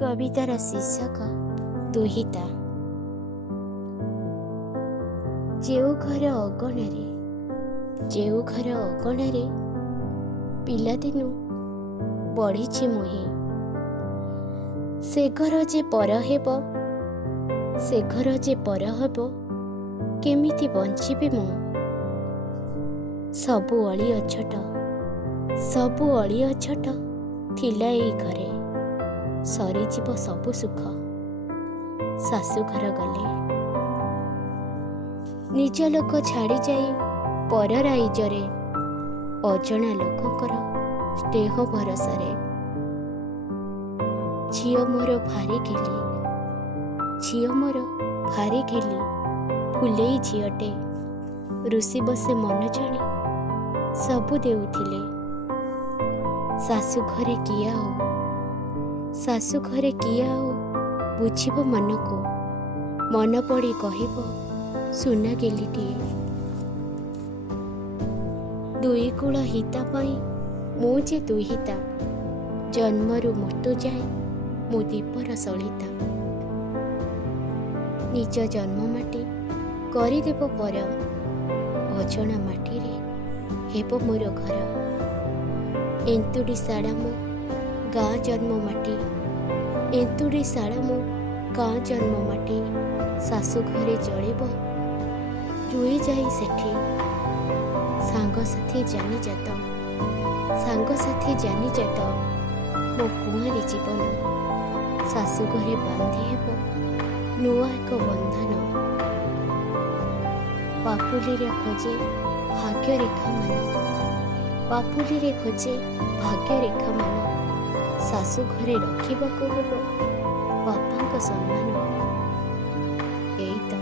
କବିତାର ଶୀର୍ଷକ ଦୁହିତା। ଯେଉଁ ଘର ଅଗଣାରେ ପିଲାଦିନୁ ବଢ଼ିଛି ମୁହିଁ, ସେ ଘର ଯେ ପର ହେବ କେମିତି ବଞ୍ଚିବି ମୁଁ। ସବୁ ଅଳିଅଛଟ ଥିଲା ଏଇ ଘରେ, ସରିଯିବ ସବୁ ସୁଖ ଶାଶୁଘର ଗଲେ। ନିଜ ଲୋକ ଛାଡ଼ି ଯାଇ ପର ରାଇଜରେ, ଅଜଣା ଲୋକଙ୍କର ସ୍ନେହ ଭରସାରେ। ଝିଅ ମୋର ଭାରି ଗେଲି, ଫୁଲେଇ ଝିଅଟେ, ରୁଷି ବସେ ମନ ଜାଣି ସବୁ ଦେଉଥିଲେ। ଶାଶୁ ଘରେ କିଏ ଆଉ ବୁଝିବ ମନକୁ, ମନ ପଡ଼ି କହିବ ସୁନା ଗେଲିଟିଏ। ଦୁଇ କୂଳ ହିତା ପାଇଁ ମୁଁ ଯେ ଦୁହିତା, ଜନ୍ମରୁ ମୃତ୍ୟୁ ଯାଏ ମୁଁ ଦୀପର ସଳିତା। ନିଜ ଜନ୍ମ ମାଟି କରିଦେବ ପର, ଅଜଣା ମାଟିରେ ହେବ ମୋର ଘର। ଏନ୍ତୁଡ଼ିଶାଳା ମୋ ଗାଁ ଜନ୍ମ ମାଟି, ଶାଶୁ ଘରେ ଚଳିବ ଜୁଇ ଯାଇ ସେଠି। ସାଙ୍ଗସାଥୀ ଜାନିଯାତ ମୋ କୁଆଁରୀ ଜୀବନ, ଶାଶୁ ଘରେ ବାନ୍ଧି ହେବ ନୂଆ ଏକ ବନ୍ଧନ। ପାପୁଲିରେ ଖୋଜେ ଭାଗ୍ୟରେଖାମାନ, ଶାଶୁ ଘରେ ରଖିବାକୁ ହେବ ବାପାଙ୍କ ସମ୍ମାନ। ଏଇ ତ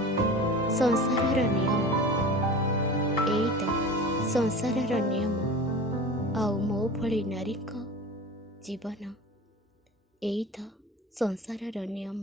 ସଂସାରର ନିୟମ, ଆଉ ମୋ ଭଳି ନାରୀଙ୍କ ଜୀବନ। ଏଇ ତ ସଂସାରର ନିୟମ।